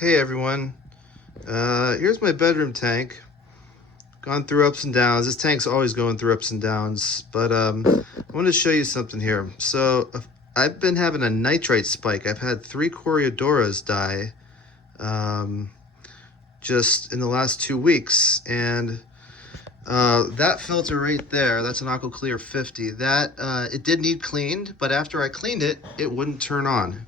Hey everyone, here's my bedroom tank. Gone through ups and downs. This tank's always going through ups and downs, but I want to show you something here. So I've been having a nitrite spike. I've had 3 corydoras die just in the last 2 weeks, and that filter right there, that's an AquaClear 50. That it did need cleaned, but after I cleaned it, it wouldn't turn on.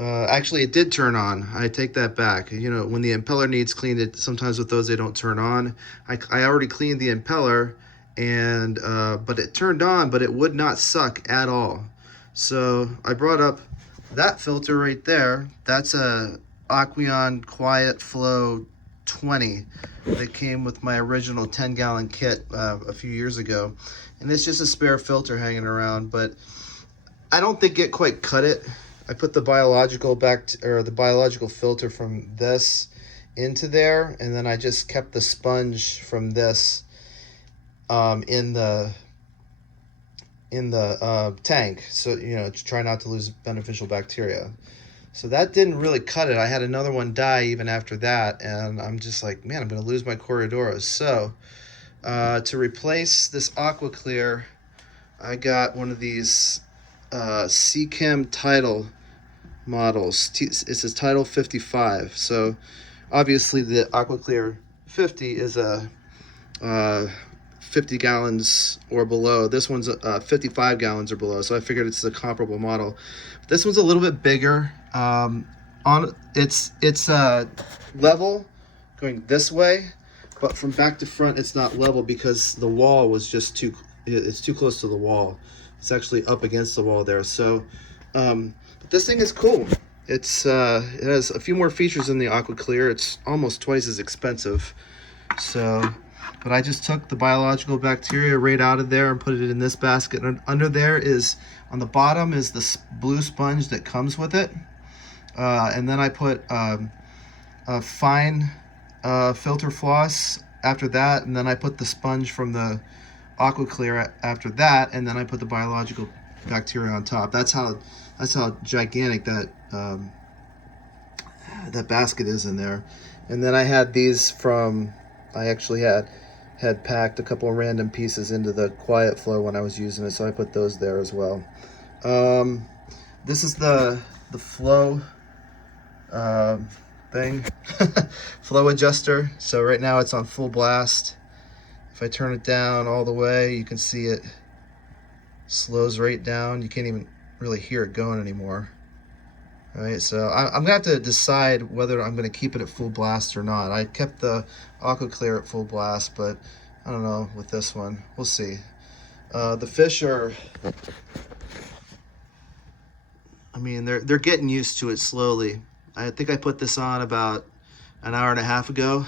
Actually, it did turn on. I take that back. You know, when the impeller needs cleaned, sometimes with those they don't turn on. I already cleaned the impeller, and but it turned on, but it would not suck at all. So I brought up that filter right there. That's a Aquarium Quiet Flow 20 that came with my original 10-gallon kit a few years ago, and it's just a spare filter hanging around. But I don't think it quite cut it. I put the biological filter from this into there, and then I just kept the sponge from this in the tank, so you know, to try not to lose beneficial bacteria. So that didn't really cut it. I had another one die even after that, and I'm just like, man, I'm gonna lose my corydoras. So to replace this AquaClear, I got one of these Seachem Tidal models. It's a Tidal 55. So obviously the AquaClear 50 is a 50 gallons or below. This one's 55 gallons or below, so I figured it's a comparable model. This one's a little bit bigger. It's level going this way, but from back to front it's not level because the wall was just too close to the wall. It's actually up against the wall there. So but this thing is cool. It has a few more features than the AquaClear. It's almost twice as expensive. So, but I just took the biological bacteria right out of there and put it in this basket. And under there is, on the bottom is the blue sponge that comes with it. And then I put a fine filter floss after that, and then I put the sponge from the AquaClear after that, and then I put the biological bacteria on top. That's how gigantic that that basket is in there. And then I had these from, I actually had packed a couple of random pieces into the Quiet Flow when I was using it, so I put those there as well. This is the flow thing, flow adjuster. So right now it's on full blast. If I turn it down all the way, you can see it slows right down. You can't even really hear it going anymore. All right, so I'm gonna have to decide whether I'm gonna keep it at full blast or not. I kept the AquaClear at full blast, but I don't know with this one. We'll see. The fish are, I mean, they're getting used to it slowly. I think I put this on about an hour and a half ago.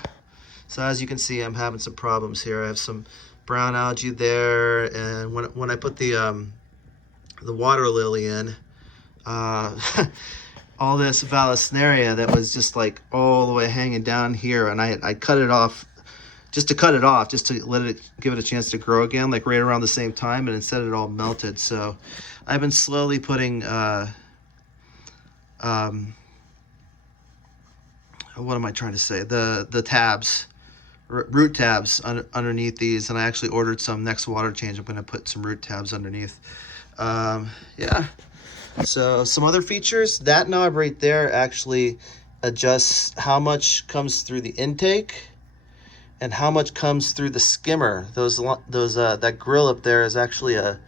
So as you can see, I'm having some problems here. I have some brown algae there, and when I put the water lily in, all this Vallisneria that was just like all the way hanging down here, and I cut it off just to let it, give it a chance to grow again, like right around the same time, and instead it all melted. So I've been slowly putting what am I trying to say? The tabs, root tabs underneath these, and I actually ordered some. Next water change, I'm going to put some root tabs underneath. Yeah. So some other features, that knob right there actually adjusts how much comes through the intake and how much comes through the skimmer. That grill up there is actually a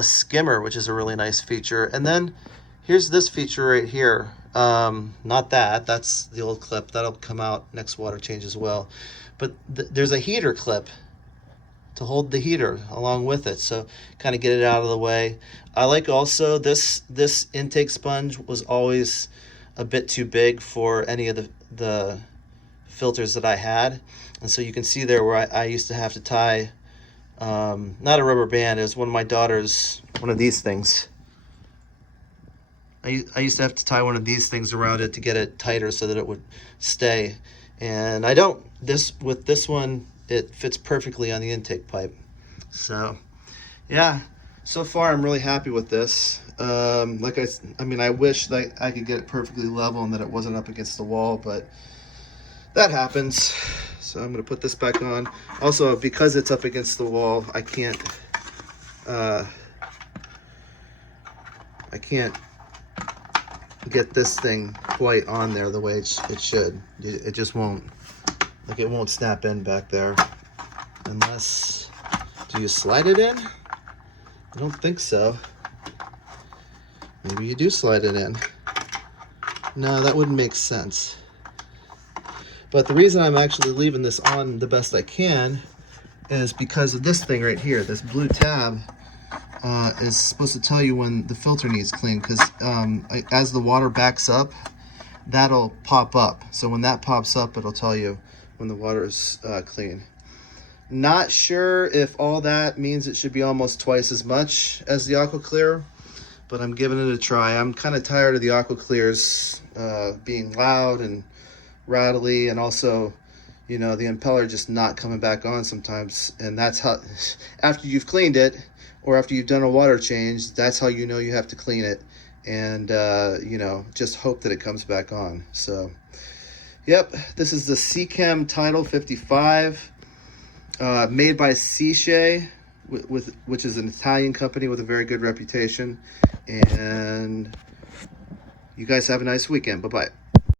skimmer, which is a really nice feature. And then here's this feature right here. Not that's the old clip. That'll come out next water change as well. But there's a heater clip to hold the heater along with it, so kind of get it out of the way. I like also this intake sponge was always a bit too big for any of the filters that I had, and so you can see there where I used to have to tie not a rubber band, it was one of these things. I used to have to tie one of these things around it to get it tighter so that it would stay, and I don't. With this one, it fits perfectly on the intake pipe. So yeah, so far I'm really happy with this. Like I mean, I wish that I could get it perfectly level and that it wasn't up against the wall, but that happens. So I'm gonna put this back on. Also, because it's up against the wall, I can't get this thing quite on there the way it should. It just won't, like, it won't snap in back there. Unless, do you slide it in? I don't think so. Maybe you do slide it in. No, that wouldn't make sense. But the reason I'm actually leaving this on the best I can is because of this thing right here. This blue tab is supposed to tell you when the filter needs clean, because as the water backs up, that'll pop up. So when that pops up, it'll tell you when the water is clean. Not sure if all that means it should be almost twice as much as the AquaClear, but I'm giving it a try. I'm kind of tired of the AquaClears being loud and rattly, and also, you know, the impeller just not coming back on sometimes. And that's how, after you've cleaned it or after you've done a water change, that's how you know you have to clean it, and you know, just hope that it comes back on. So yep, this is the Seachem Tidal 55, made by Sicce, which is an Italian company with a very good reputation. And you guys have a nice weekend. Bye-bye.